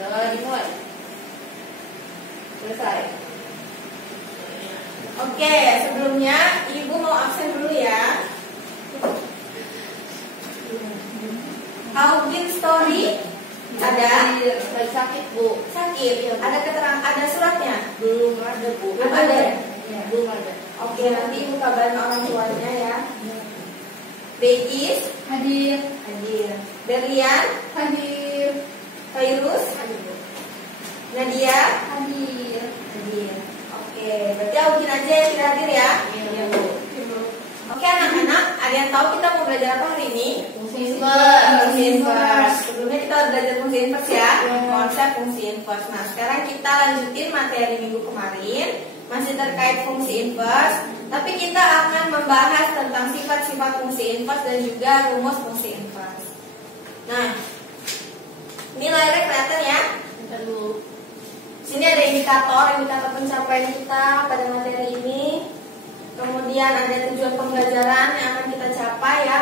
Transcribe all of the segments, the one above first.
Lagi mulai. Selesai. Oke, sebelumnya Ibu mau absen dulu ya. Aubin story ada sakit Bu. sakit. Ada keterangan, ada suratnya? Belum ada Bu. Belum ada ya? Ya, belum ada. Oke, nanti Ibu kabarin orang tuanya ya. Begis Hadir. hadir. Berlian Hadir. Virus Nadia Hadir. hadir. Oke, berarti Aubin aja yang tidak hadir ya. Iya Bu. Oke anak-anak, ada yang tahu kita mau belajar apa hari ini? Fungsi Fungsi inverse. Sebelumnya kita udah belajar fungsi inverse ya, Ya. konsep fungsi inverse. Nah sekarang kita lanjutin materi minggu kemarin, masih terkait fungsi inverse, tapi kita akan membahas tentang sifat-sifat fungsi inverse dan juga rumus fungsi inverse. Nah, ini layarnya kelihatan ya? Bentar dulu. Sini ada indikator pencapaian kita pada materi ini. Kemudian ada tujuan pembelajaran yang akan kita capai ya.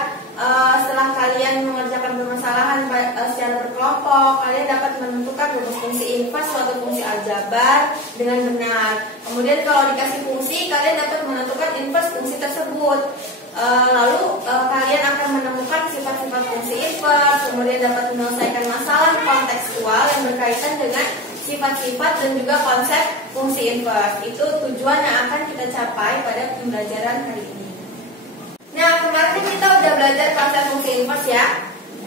Setelah kalian mengerjakan permasalahan secara berkelompok, kalian dapat menentukan rumus fungsi inverse suatu fungsi aljabar dengan benar. Kemudian kalau dikasih fungsi, kalian dapat menentukan inverse fungsi tersebut. Lalu kalian akan menemukan sifat-sifat fungsi inverse, kemudian dapat menyelesaikan masalah kontekstual yang berkaitan dengan sifat-sifat dan juga konsep fungsi inverse. Itu tujuan yang akan kita capai pada pembelajaran hari ini. Nah, kemarin kita udah belajar konsep fungsi inverse ya.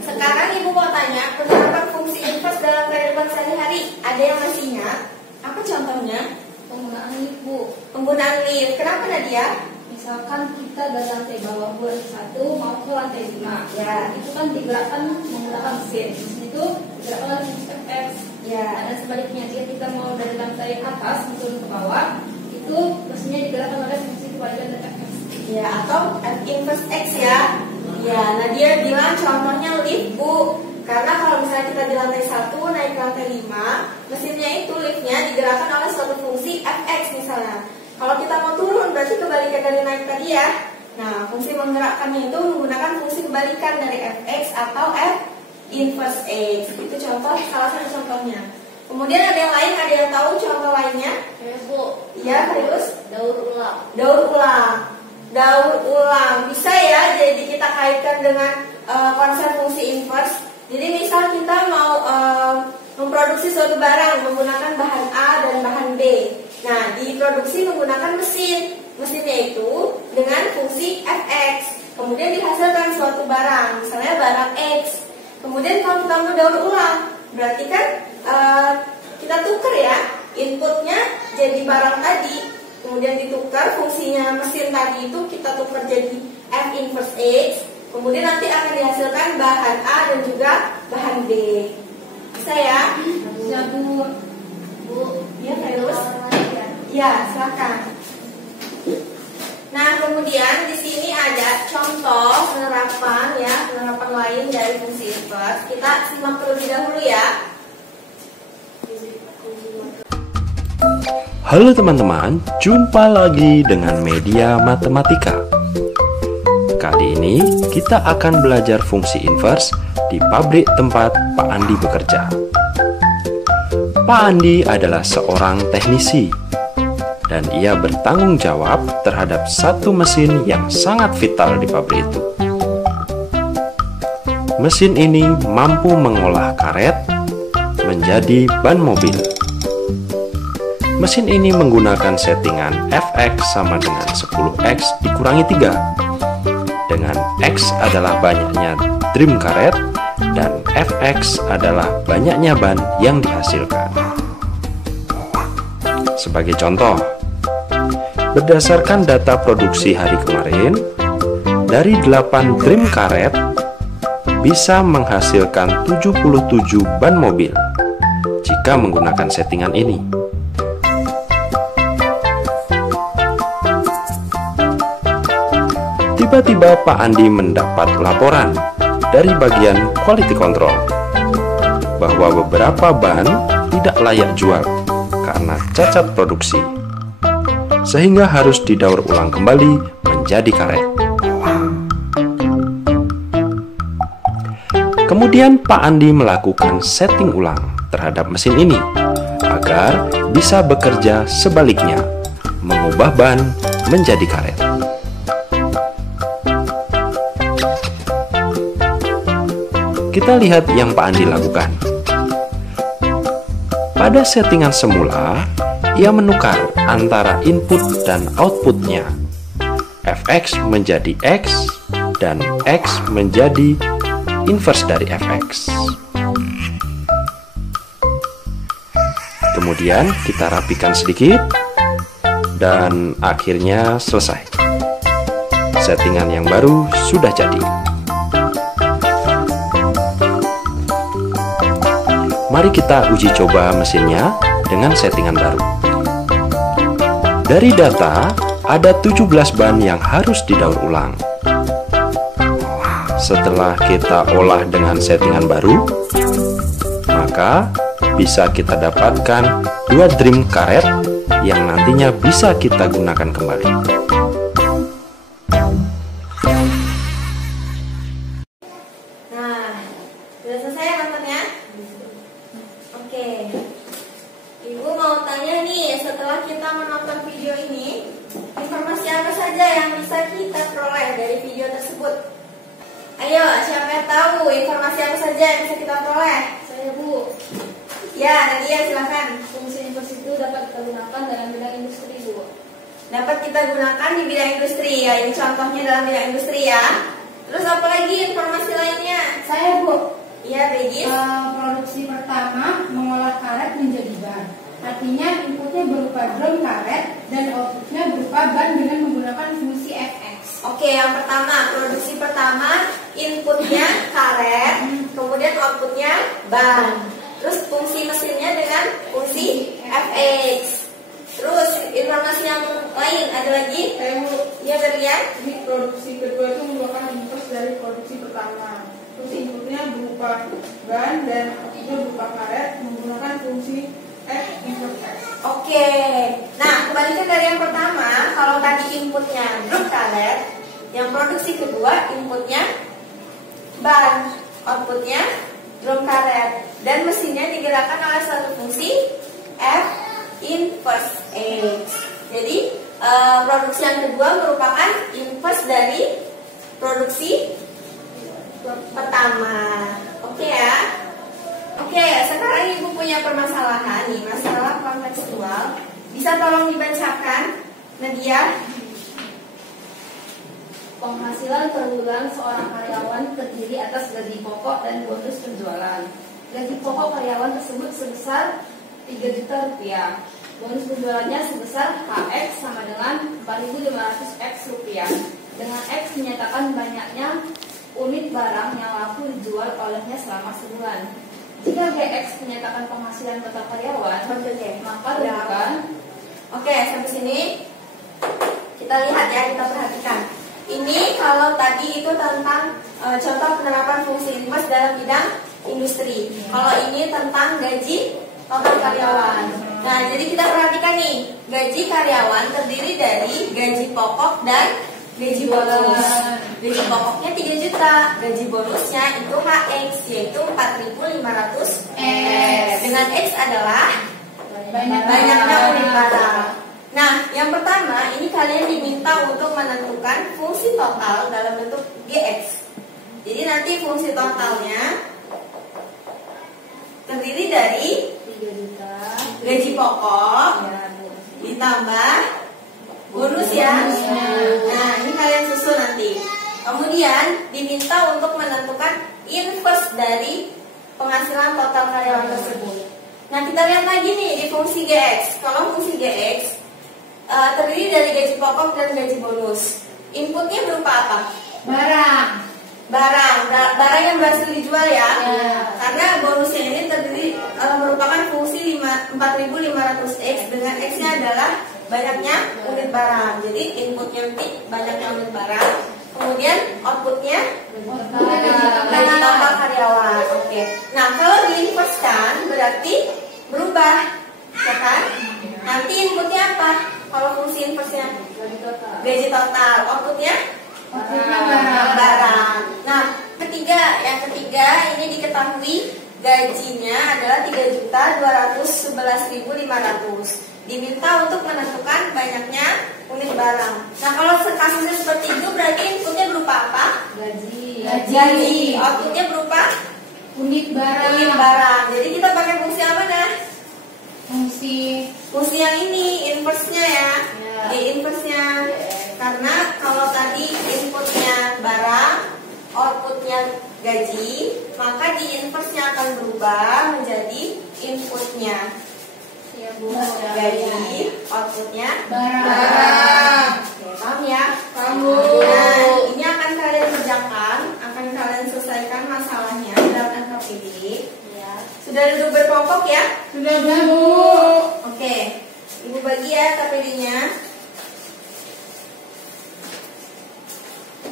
Sekarang Ibu mau tanya, penerapan fungsi inverse dalam kehidupan sehari-hari, ada yang masih ingat? Apa contohnya? Penggunaan lift Bu. Penggunaan lift. Kenapa Nadia? Misalkan kita dari lantai bawah Bu, lantai 1 mau ke lantai 5. Ya. Itu kan digerakkan menggunakan mesin. Mesin itu digerakkan oleh fungsi Fx. Ya. Dan sebaliknya jika kita mau dari lantai atas turun ke bawah, itu mesinnya digerakkan oleh fungsi kebalikan dari Fx. Ya, atau F inverse X ya. Ya, Nadia bilang contohnya lift Bu. Karena kalau misalnya kita di lantai 1 naik ke lantai 5, mesinnya itu liftnya digerakkan oleh suatu fungsi Fx misalnya. Kalau kita mau turun berarti kebalikan dari naik tadi ya. Nah, fungsi menggerakkannya itu menggunakan fungsi kebalikan dari Fx atau F inverse X. Itu contoh, salah satu contohnya. Kemudian ada yang lain, ada yang tahu contoh lainnya? Ya Bu. Ya, terus Daur ulang. daur ulang. Daur ulang bisa ya, jadi kita kaitkan dengan konsep fungsi inverse. Jadi misal kita mau memproduksi suatu barang menggunakan bahan A dan bahan B. Nah, diproduksi menggunakan mesin. Mesinnya itu dengan fungsi Fx. Kemudian dihasilkan suatu barang, misalnya barang X. Kemudian kalau kita mau daur ulang, berarti kan kita tuker ya, inputnya jadi barang tadi, kemudian ditukar fungsinya mesin tadi itu kita tukar jadi F inverse X. Kemudian nanti akan dihasilkan bahan A dan juga bahan B. Bisa ya? Bisa Bu. Bu. Ya, terus? Ya, silakan. Nah, kemudian di sini ada contoh penerapan ya, penerapan lain dari fungsi inverse. Kita simak terlebih dahulu ya. Halo teman-teman, jumpa lagi dengan Media Matematika. Kali ini kita akan belajar fungsi inverse di pabrik tempat Pak Andi bekerja. Pak Andi adalah seorang teknisi dan ia bertanggung jawab terhadap satu mesin yang sangat vital di pabrik itu. Mesin ini mampu mengolah karet menjadi ban mobil. Mesin ini menggunakan settingan Fx sama dengan 10x dikurangi 3, dengan X adalah banyaknya trim karet dan Fx adalah banyaknya ban yang dihasilkan. Sebagai contoh, berdasarkan data produksi hari kemarin, dari 8 trim karet bisa menghasilkan 77 ban mobil jika menggunakan settingan ini. Tiba-tiba Pak Andi mendapat laporan dari bagian quality control bahwa beberapa ban tidak layak jual karena cacat produksi, sehingga harus didaur ulang kembali menjadi karet. Kemudian Pak Andi melakukan setting ulang terhadap mesin ini agar bisa bekerja sebaliknya, mengubah ban menjadi karet. Kita lihat yang Pak Andi lakukan. Pada settingan semula, ia menukar antara input dan outputnya. Fx menjadi X dan X menjadi inverse dari Fx. Kemudian kita rapikan sedikit dan akhirnya selesai. Settingan yang baru sudah jadi. Mari kita uji coba mesinnya dengan settingan baru. Dari data, ada 17 ban yang harus didaur ulang. Setelah kita olah dengan settingan baru, maka bisa kita dapatkan 2 drim karet yang nantinya bisa kita gunakan kembali. Nah, sudah selesai ya nontonnya? Oke. Ibu mau tanya nih, setelah kita menonton video ini, informasi apa saja yang bisa kita peroleh dari video tersebut? Ayo, siapa yang tahu informasi apa saja yang bisa kita peroleh? Saya Bu. Ya, Nadia silakan. Fungsi inverse itu dapat kita gunakan dalam bidang industri Bu. Dapat kita gunakan di bidang industri ya. Ini contohnya dalam bidang industri ya. Terus apa lagi informasi lainnya? Saya Bu, Iya, Regis. produksi pertama mengolah karet menjadi ban. Artinya inputnya berupa drum karet dan outputnya berupa ban dengan menggunakan fungsi Fx. Oke, yang pertama, produksi pertama inputnya karet, kemudian outputnya ban. Terus fungsi mesinnya dengan fungsi Fx. Terus informasi yang lain ada lagi? Iya, Berlian. Ini produksi kedua itu merupakan inverse dari produksi pertama. Terus inputnya berupa ban dan outputnya berupa karet menggunakan fungsi F inverse X. Oke. Nah, kembalikan dari yang pertama, kalau tadi inputnya drum karet, yang produksi kedua inputnya ban, outputnya drum karet, dan mesinnya digerakkan oleh satu fungsi F inverse X. Jadi produksi yang kedua merupakan inverse dari produksi pertama. Oke ya. Oke, sekarang Ibu punya permasalahan nih, masalah kontekstual. Bisa tolong dibacakan, Nadia? Penghasilan per bulan seorang karyawan terdiri atas gaji pokok dan bonus penjualan. Gaji pokok karyawan tersebut sebesar 3 juta rupiah. Bonus penjualannya sebesar HX sama dengan 4.500 X rupiah. Dengan X menyatakan banyaknya unit barang yang laku dijual olehnya selama sebulan. Jika GX menyatakan penghasilan total karyawan, maka rujukan. Oke, sampai sini kita lihat ya, kita perhatikan. Ini kalau tadi itu tentang contoh penerapan fungsi inverse dalam bidang industri. Kalau ini tentang gaji total karyawan. Nah, jadi kita perhatikan nih, gaji karyawan terdiri dari gaji pokok dan gaji bonus. Gaji pokoknya 3 juta, gaji bonusnya itu HX yaitu 4.500 X. Dengan X adalah banyaknya unit barang. Nah, yang pertama ini kalian diminta untuk menentukan fungsi total dalam bentuk GX. Jadi nanti fungsi totalnya terdiri dari 3 juta gaji pokok ditambah bonus ya. Nah, ini kalian susun nanti. Kemudian diminta untuk menentukan inverse dari penghasilan total karyawan tersebut. Nah, kita lihat lagi nih di fungsi GX. Kalau fungsi GX terdiri dari gaji pokok dan gaji bonus. Inputnya berupa apa? Barang yang berhasil dijual ya. Karena bonusnya ini terdiri merupakan fungsi 4.500 X dengan X-nya adalah banyaknya unit barang. Jadi inputnya nanti banyaknya unit barang. Kemudian outputnya gaji total karyawan. Oke. Nah, kalau diinverskan berarti berubah, ya kan? Nanti inputnya apa? Kalau fungsi inverse-nya gaji total, outputnya barang. Nah, yang ketiga ini diketahui gajinya adalah 3.211.500. Diminta untuk menentukan banyaknya unit barang. Nah, kalau kasusnya seperti itu berarti inputnya berupa apa? Gaji. Gaji. Outputnya berupa Unit barang. unit barang. Jadi kita pakai fungsi apa dah? Fungsi yang ini, inverse-nya ya. Ya. Di inverse-nya. Karena kalau tadi inputnya barang, outputnya gaji, maka di inverse-nya akan berubah menjadi inputnya Ya, Bu. gaji, outputnya barang. Oke, paham ya? Kamu. Nah, ini akan kalian kerjakan, akan kalian selesaikan masalahnya dalam NKPD. Ya. Sudah duduk berkelompok ya? Sudah Bu. Oke, Ibu bagi ya KPD-nya.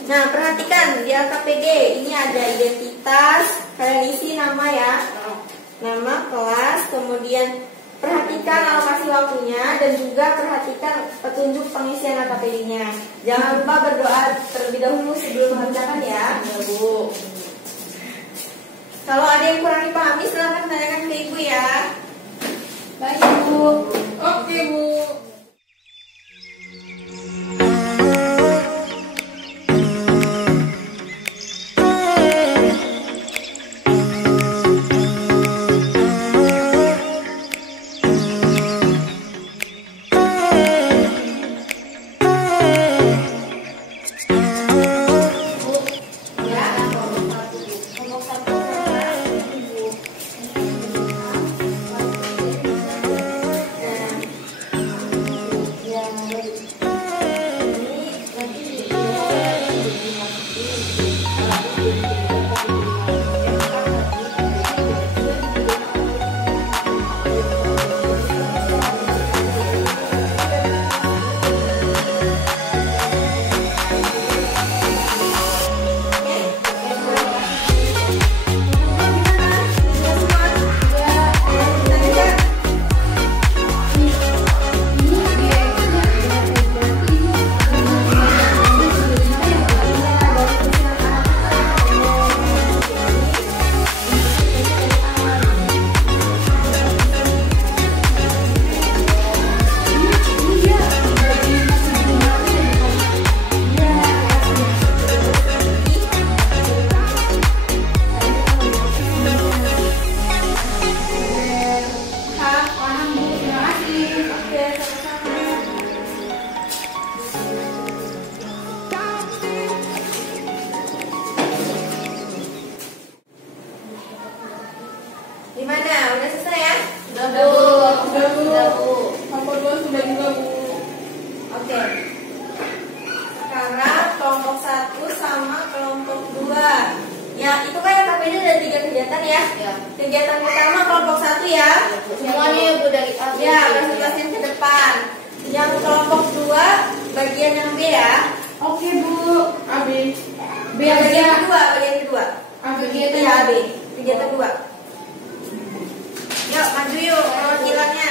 Nah, perhatikan di LKPD ini ada identitas, kalian isi nama ya, nama, kelas, kemudian perhatikan alokasi waktunya dan juga perhatikan petunjuk pengisian LKPD-nya. Jangan lupa berdoa terlebih dahulu sebelum mengerjakan ya. Ya, Bu. Kalau ada yang kurang dipahami silahkan tanyakan ke Ibu ya. Baik, Bu. Oke Bu. Gimana? Udah selesai ya? Sudah, Bu. Sudah Bu. Sudah, Bu. Kelompok 2 sudah juga Bu. Oke. Sekarang kelompok 1 sama kelompok 2. Ya, itu kan KPD ada 3 kegiatan ya. Ya. Kegiatan pertama kelompok 1 ya. Semuanya ya, Bu, dari A. Ya, presentasinya ke depan. Yang kelompok 2 bagian yang B ya. Oke, Bu. AB. B Yang bagian aja. kedua, bagian kedua. Kegiatan Ya, B. Kegiatan 2. Yuk, maju yuk perwakilannya.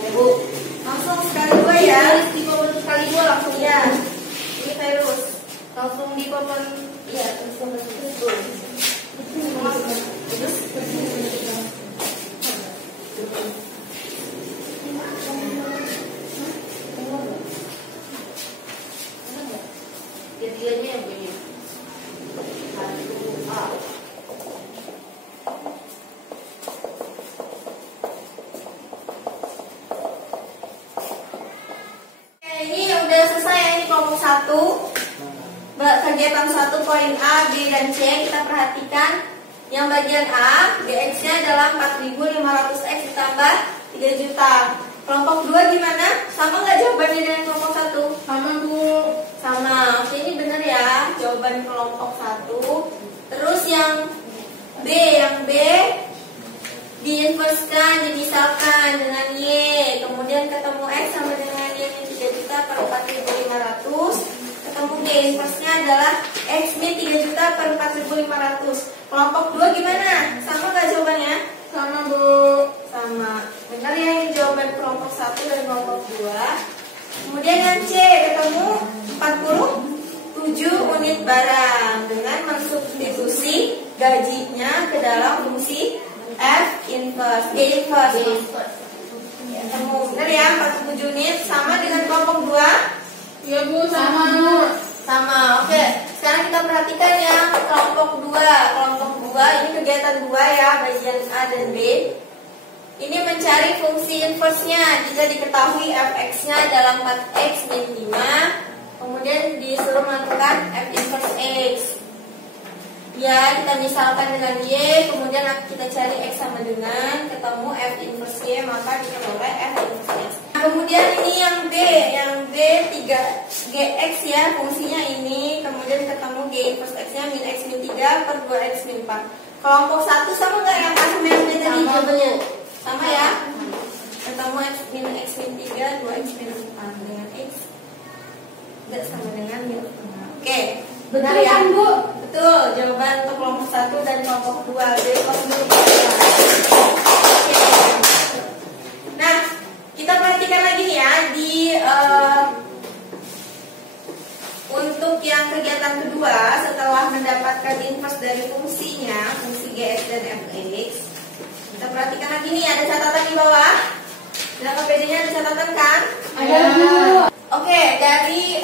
Ya, Bu. Langsung sekali dua ya. Di papan sekali dua langsung. Iya. Ini terus. Langsung di papan. Iya, langsung ke situ. Ketiganya yang bunyi. A. Oke, ini udah selesai ya, ini kelompok 1. Kegiatan 1 poin A, B, dan C kita perhatikan. Yang bagian A, DX-nya adalah 4.500X ditambah 3 juta. Kelompok 2 gimana? Sama nggak jawabannya dengan kelompok 1? Sama Bu. Sama. Oke, ini benar ya jawaban kelompok 1. Terus yang B diinverskan, dimisalkan dengan Y. Kemudian ketemu X sama dengan Y min 3 juta per 4.500. Ketemu B, inversnya adalah X min 3 juta per 4.500. Kelompok 2 gimana? Sama nggak jawabannya? Sama Bu. Sama. Benar ya, ini jawaban kelompok 1 dan kelompok 2. Kemudian yang C, ketemu 47 unit barang dengan mensubstitusi gajinya ke dalam fungsi F inverse, G inverse. Ketemu, benar ya? 47 unit sama dengan kelompok 2. Iya Bu, sama. Sama, oke. Sekarang kita perhatikan yang kelompok 2. Kelompok 2 ini kegiatan 2 ya, bagian A dan B. Ini mencari fungsi inverse-nya. Jika diketahui f(x)-nya adalah 4x min 5, kemudian disuruh melakukan f inverse x. Ya, kita misalkan dengan y, kemudian kita cari x sama dengan, ketemu f inverse y, maka diperoleh f inverse x. Nah, kemudian ini yang B 3gx ya, fungsinya ini, kemudian ketemu g inverse x-nya min x min 3 per 2x min 4. Kelompok 1 sama nggak yang A sama yang B tadi jawabannya? Sama ya? Ketemu x min 3 2x min 4 dengan x tidak sama dengan min 4. Oke, benar ya? Bu? Betul, jawaban untuk kelompok 1 dan kelompok 2. Jadi kelompok 2. Oke. Nah, kita perhatikan lagi nih ya di untuk yang kegiatan kedua, setelah mendapatkan inverse dari fungsinya, fungsi gx dan fx, kita perhatikan lagi nih, ada catatan di bawah. Nah, KPD-nya ada catatan kan? Ada Bu. Oke, dari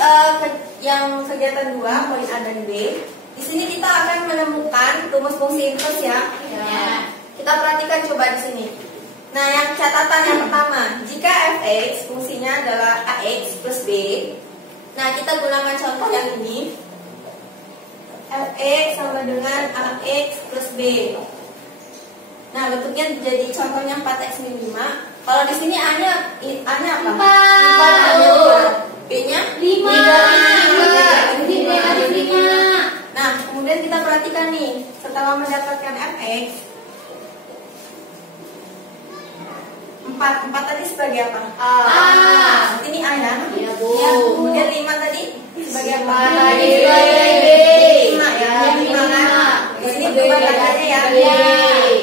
yang kegiatan 2, poin A dan B, di sini kita akan menemukan rumus fungsi inverse ya. Ya. Kita perhatikan coba di sini. Nah, yang catatan yang pertama, jika fx fungsinya adalah ax plus b. Nah, kita gunakan contoh yang ini. Fx sama dengan ax plus b. Nah, bentuknya jadi contohnya 4x min 5. Kalau di sini A-nya apa? 4. B-nya 5. Nah, kemudian kita perhatikan nih, setelah mendapatkan fx, 4 tadi sebagai apa? A. Ini A ya? Iya, Bu. Ya, kemudian 5 tadi sebagai apa? Tadi sebagai B. 5 ya, 5 kan? Di sini B. berubah tandanya ya. B.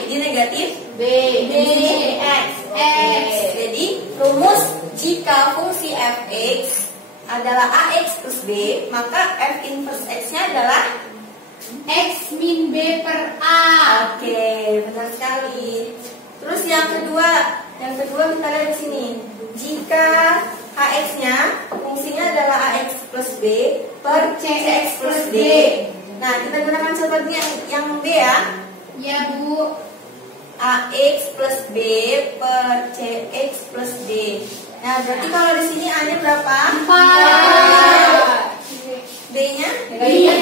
Jadi negatif B. di sini x. Jadi rumus jika fungsi fx adalah ax plus b, maka f inverse x-nya adalah X min B per A. Oke, benar sekali. Terus yang kedua kita lihat di sini. Jika AX-nya fungsinya adalah AX plus B per CX plus D. Nah, kita gunakan contohnya yang B ya. Ya Bu. AX plus B per CX plus D. Nah, berarti kalau di sini A-nya berapa? 4. B-nya? C-nya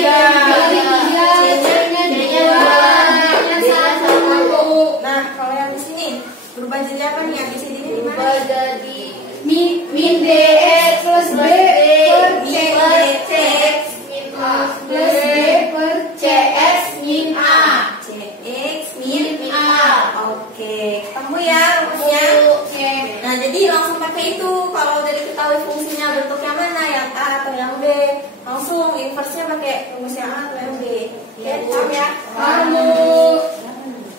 2. Nah, kalau yang di sini berubah jadi apa nih? Habis ini di mana? Berubah jadi Min DX plus B per CX min A. plus B per CS min A. CX min A. Oke, ketemu ya rumusnya. Oke. Nah, jadi langsung pakai itu. Kalau udah diketahui fungsinya bentuknya mana, yang A atau yang B, langsung inverse-nya pakai rumus yang A atau yang B. Oke, paham ya? Kamu.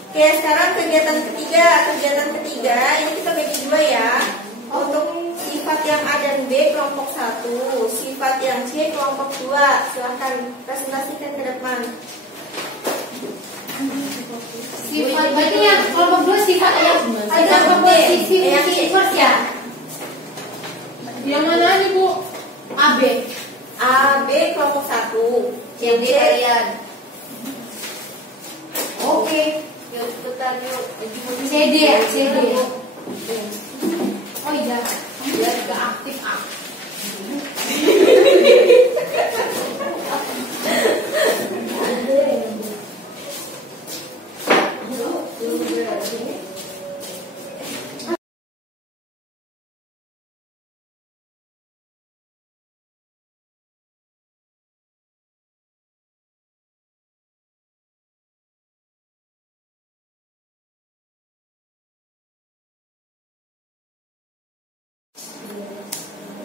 Oke, sekarang kegiatan ketiga ini kita bagi dua ya. Untuk sifat yang A dan B kelompok 1, sifat yang C kelompok 2. Silahkan presentasikan ke depan. Sifat berarti yang kelompok 2 sifat ada komposisi fungsi inverse ya. Yang mana nih Bu? AB. A, B kelompok 1, Yang D kalian. Oke. Yuk cepetan yuk. CD ya, CD. Oh iya, biar gak aktif ah.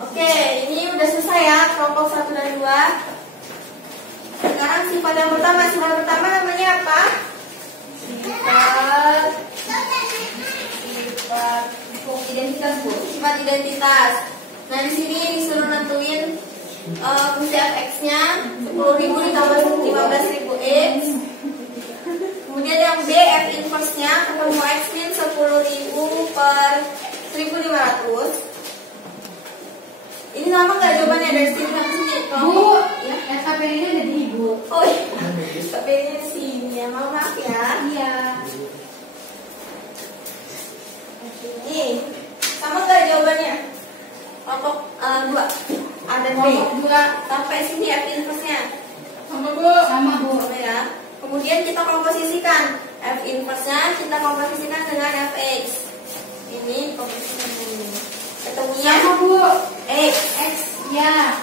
Oke, ini udah selesai ya kelompok 1 dan 2. Sekarang sifat yang pertama, sifat pertama namanya apa? Sifat identitas, Bu. Sifat identitas. Nah, di sini disuruh nentuin fungsi fx-nya 10.000 ditambah 15.000 x. Kemudian yang B, F inverse-nya ketemu X min 10.000 per 1.500. Ini sama nggak jawabannya dari sini sampai sini? Bu, Ya. SKPD-nya ada di Ibu. Oh iya, tapi di sini ya, maaf ya. Iya. Ini sama nggak jawabannya? Kelompok 2 A dan B. Kelompok 2 Sampai sini F inverse-nya. Sama Bu. sama Bu. Sama ya. Kemudian kita komposisikan F inverse-nya, kita komposisikan dengan Fx. Ini komposisikan ini. Ketemunya Sama Bu. X. Ya.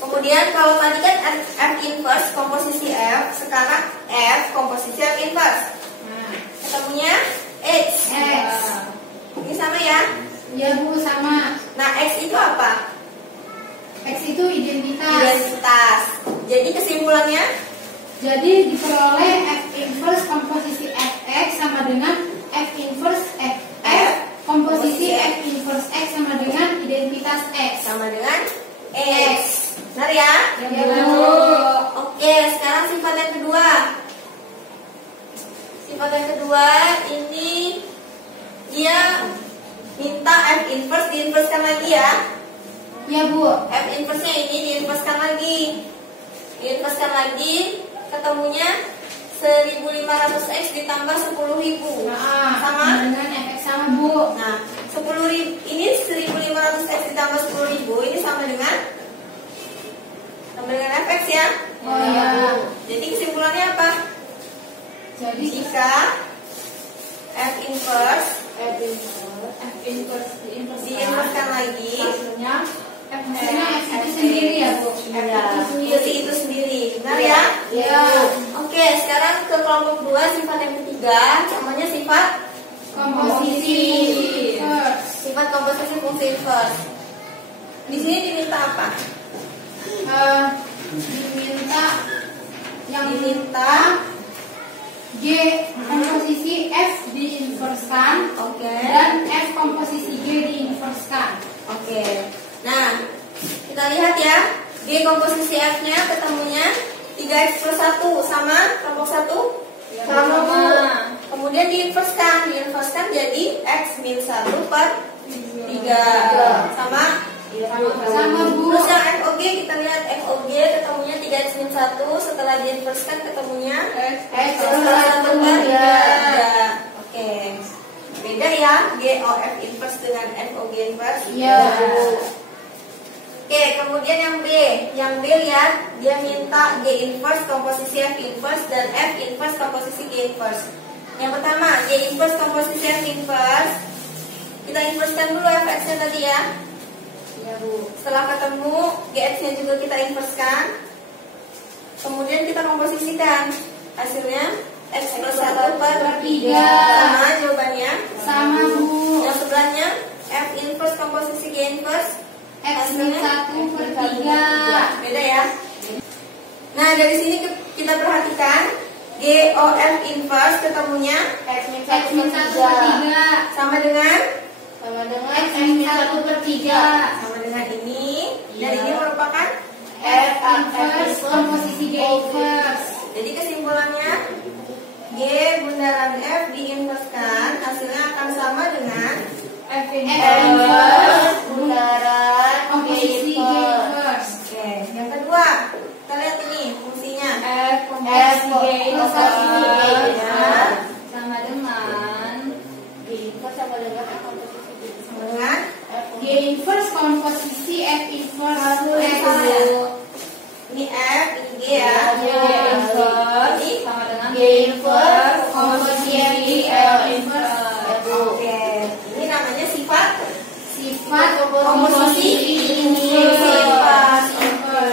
Kemudian kalau tadi kan F inverse komposisi F, sekarang F komposisi F inverse. Nah, Ketemunya X. X. Ini sama ya. Ya Bu, sama. Nah, X itu apa? X itu identitas. Identitas. Jadi kesimpulannya Jadi diperoleh F inverse komposisi Fx sama dengan F inverse F komposisi F inverse X sama dengan identitas X. sama dengan X. Benar ya? Ya Bu. Oke, sekarang sifat yang kedua. Sifat yang kedua ini dia minta F inverse diinverskan lagi ya. Ya Bu. F inverse-nya ini diinverskan lagi. Diinverskan lagi, ketemunya 1.500x ditambah 10.000. Nah, Sama? dengan Fx sama Bu. Nah, 10.000 ini 1.500x ditambah 10.000 ini sama dengan Fx ya. Oh ya. Jadi kesimpulannya apa? Jadi Jika F inverse diinverskan lagi, hasilnya F-nya X itu sendiri ya Bu. Fx itu sendiri. Benar ya? Ya. Oke, sekarang ke kelompok 2 sifat yang ketiga, namanya sifat Komposisi. sifat komposisi fungsi inverse. Di sini diminta apa? Diminta yang Diminta G komposisi F diinverskan oke. dan F komposisi G diinverskan. Oke. Nah, kita lihat ya. G komposisi F-nya ketemunya 3x plus 1 sama kelompok 1 sama Bu. Kemudian diinverskan jadi x min 1 per 3 sama Sama Bu. Terus yang FOG kita lihat FOG ketemunya 3x min 1 setelah diinverskan ketemunya X plus 1 per 3. Oke. Beda ya GOF inverse dengan FOG inverse. Iya. Oke, kemudian yang B. Yang B lihat dia minta G inverse komposisi F inverse dan F inverse komposisi G inverse. Yang pertama, G inverse komposisi F inverse. Kita inverskan dulu Fx-nya tadi ya. Ya Bu. Setelah ketemu, Gx-nya juga kita inverskan. Kemudian kita komposisikan. Hasilnya X plus 1 per 3. Sama jawabannya. Sama Bu. Yang sebelahnya F inverse komposisi G inverse. X min 1 per 3. Beda ya. Nah, dari sini kita perhatikan GOF inverse ketemunya X min 1 per 3 sama dengan X min 1 per 3 sama dengan ini. Dan ini merupakan F inverse komposisi G inverse. Jadi kesimpulannya G bundaran F diinverskan hasilnya akan sama dengan F inverse bundaran komposisi G inverse. Oke, yang kedua kita lihat ini fungsinya F komposisi G inverse sama dengan sama dengan G inverse komposisi F inverse ini F, ini G ya. G inverse Ini sama dengan G inverse komposisi F inverse. Oke, ini namanya sifat Komposisi inverse. Oke.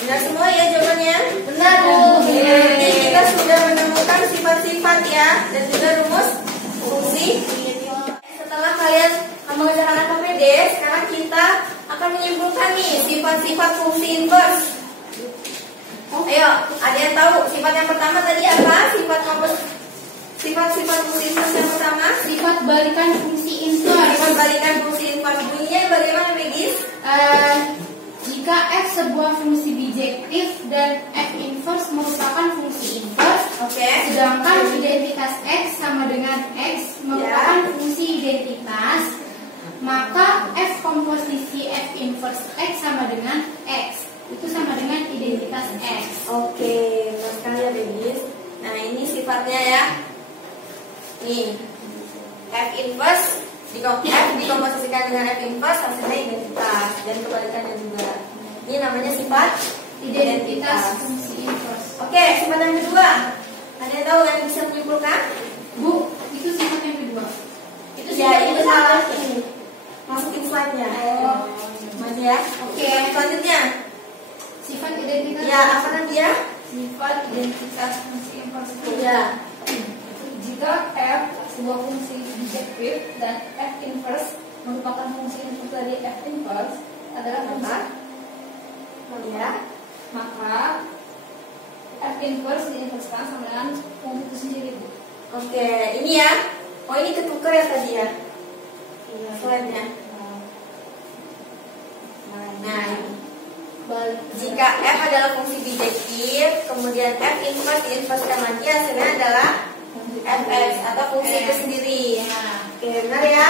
Benar semua ya jawabannya? Benar Bu. Jadi kita sudah menemukan sifat-sifat ya dan juga rumus fungsi. Setelah kalian mengerjakan AKPD, sekarang kita akan menyimpulkan nih sifat-sifat fungsi inverse. Ayo, ada yang tahu sifat yang pertama tadi apa? Sifat-sifat fungsi inverse yang pertama? Sifat balikan fungsi inverse. Sifat balikan fungsi inverse. Bunyinya bagaimana, Megis? Jika F sebuah fungsi bijektif dan F inverse merupakan fungsi inverse, Oke. Sedangkan identitas X sama dengan X merupakan fungsi identitas, maka F komposisi F inverse X sama dengan X. Itu sama dengan identitas X. Oke, benar sekali ya babies. Nah ini sifatnya ya. Nih, F inverse F dikomposisikan dengan F inverse hasilnya identitas, dan kebalikannya juga. Ini namanya sifat Identitas fungsi inverse. Oke, sifat yang kedua. Ada yang tahu yang bisa menyimpulkan? Bu, itu sifat yang kedua. Itu Ya, sifat itu yang salah kedua. ini. Masukin slide-nya. Oh. Maju ya. Oke, selanjutnya. Sifat identitas. Ya, apa namanya dia? Sifat identitas fungsi inverse. Ya. Jika F sebuah fungsi bijektif dan F inverse merupakan fungsi inverse dari F inverse adalah fungsi, Ya. maka F inverse diinverskan sama dengan fungsi itu sendiri, Bu. Oke, ini ya. Oh, ini ketuker ya tadi ya. Iya. Slide-nya. Nah, ini. Balik. Jika F adalah fungsi bijektif, kemudian F inverse diinverskan lagi, hasilnya adalah Fx atau fungsi itu sendiri. Ya. Oke, benar ya.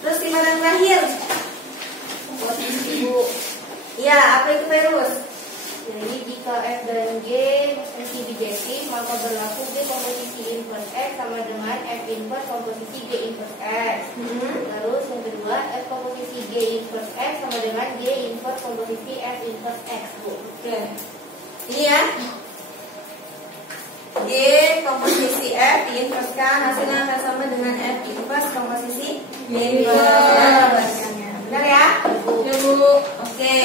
Terus sifat yang terakhir. Posisi, Bu. Ya, apa itu Verus? Jadi jika F dan G fungsi bijektif, maka berlaku G komposisi inverse X sama dengan F inverse komposisi G inverse X. Terus yang kedua, F komposisi G inverse X sama dengan G inverse komposisi F inverse X, Bu. Oke. Ini ya. G komposisi F diinverskan, hasilnya akan sama dengan F inverse komposisi G inverse. Benar ya? Ya Bu. Oke.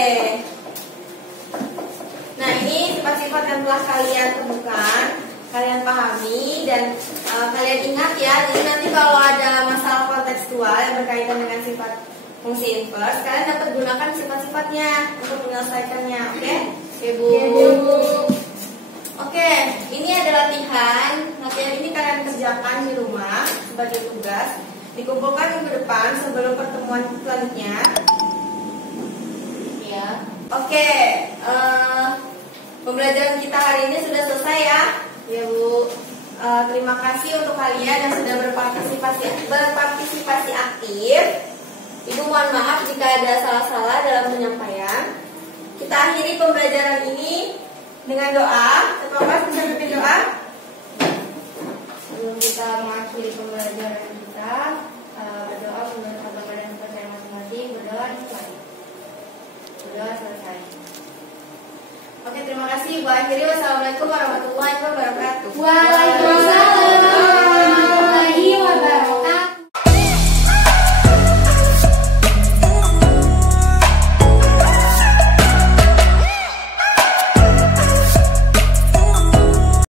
Nah, ini sifat-sifat yang telah kalian temukan, kalian pahami, dan kalian ingat ya. Jadi nanti kalau ada masalah kontekstual yang berkaitan dengan sifat fungsi inverse, kalian dapat gunakan sifat-sifatnya untuk menyelesaikannya. Oke? Bu. Oke, ini ada latihan. Latihan ini kalian kerjakan di rumah sebagai tugas. Dikumpulkan minggu depan sebelum pertemuan selanjutnya. Ya. Oke, pembelajaran kita hari ini sudah selesai ya. Ya, Bu. Terima kasih untuk kalian yang sudah berpartisipasi aktif. Ibu mohon maaf jika ada salah-salah dalam penyampaian. Kita akhiri pembelajaran ini dengan doa. Bapak bisa pimpin doa? Sebelum kita mengakhiri pembelajaran kita, berdoa menurut agama dan percaya masing-masing. Berdoa selesai. Berdoa selesai. Oke, terima kasih. Ibu akhiri. Wassalamualaikum warahmatullahi wabarakatuh. Waalaikumsalam.